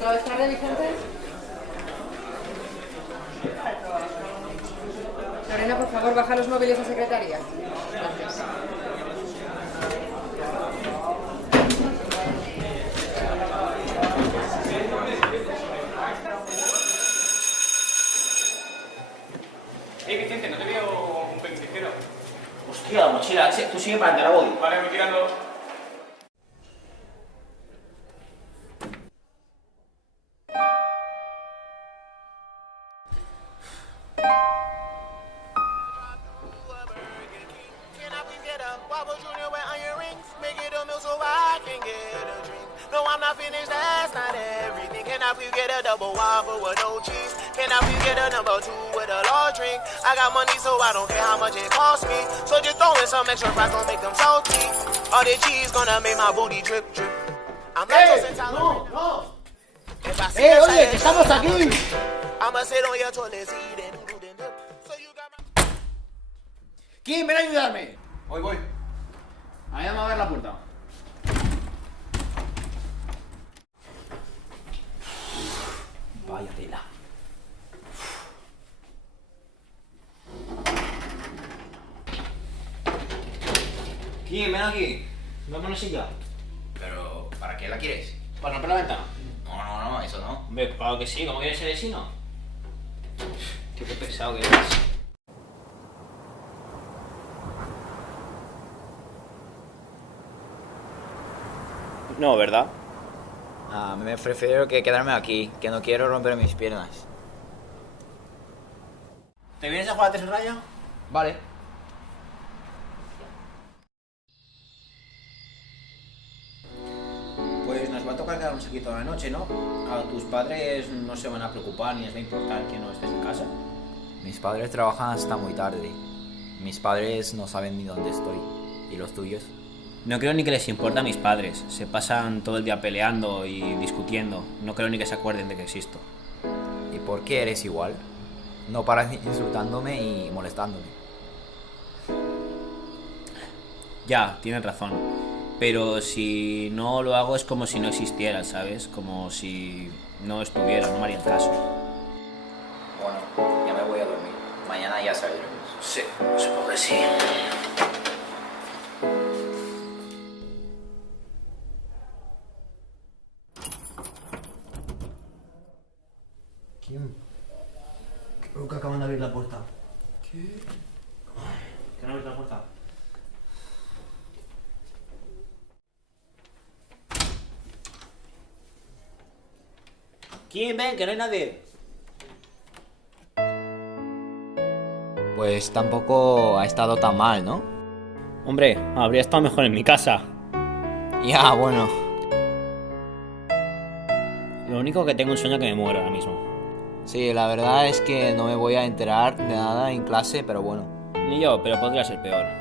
¿Otra vez tarde, Vicente? Lorena, por favor, baja los móviles a secretaría. Gracias. Vicente, no te veo un pelín ligero. Hostia, la mochila. Tú sigue para adelante, la voy. Vale, voy tirando. No, I'm not finished, that's not everything. Can I please get a double waffle with no cheese? Can I please get a number 2 with a large drink? I got money, so I don't care how much it costs me. So just throw in some extra fries, don't make them salty. All the cheese gonna make my booty drip, drip. I'm lactose intolerant. ¡No! If I see a Oye, side que estamos aquí! I'ma sit on your toilet seat and do the dip. So you got my... ¿Quién ven a ayudarme? Voy. Ayúdame a ver la puerta. Vaya tela. ¿Quién ven aquí? Dame una silla. Pero, ¿para qué la quieres? ¿Para romper la ventana? No, eso no. Hombre, claro que sí. ¿Cómo quieres ser vecino? Tío, qué pesado que eres. No, ¿verdad? Me prefiero que quedarme aquí, que no quiero romper mis piernas. ¿Te vienes a jugar a tres rayas? Vale. Pues nos va a tocar quedarnos aquí toda la noche, ¿no? A tus padres no se van a preocupar ni les va a importar que no estés en casa. Mis padres trabajan hasta muy tarde. Mis padres no saben ni dónde estoy. ¿Y los tuyos? No creo ni que les importa a mis padres. Se pasan todo el día peleando y discutiendo. No creo ni que se acuerden de que existo. ¿Y por qué eres igual? No paras insultándome y molestándome. Ya, tienes razón. Pero si no lo hago es como si no existiera, ¿sabes? Como si no estuviera, no me haría el caso. Bueno, ya me voy a dormir. Mañana ya saldremos. Sí, supongo que sí. ¿Quién? Creo que acaban de abrir la puerta. ¿Qué? ¿Que han abierto la puerta? ¿Quién? Ven, que no hay nadie. Pues tampoco ha estado tan mal, ¿no? Hombre, habría estado mejor en mi casa. Ya, bueno. Lo único que tengo un sueño que me muero ahora mismo. Sí, la verdad es que no me voy a enterar de nada en clase, pero bueno. Ni yo, pero podría ser peor.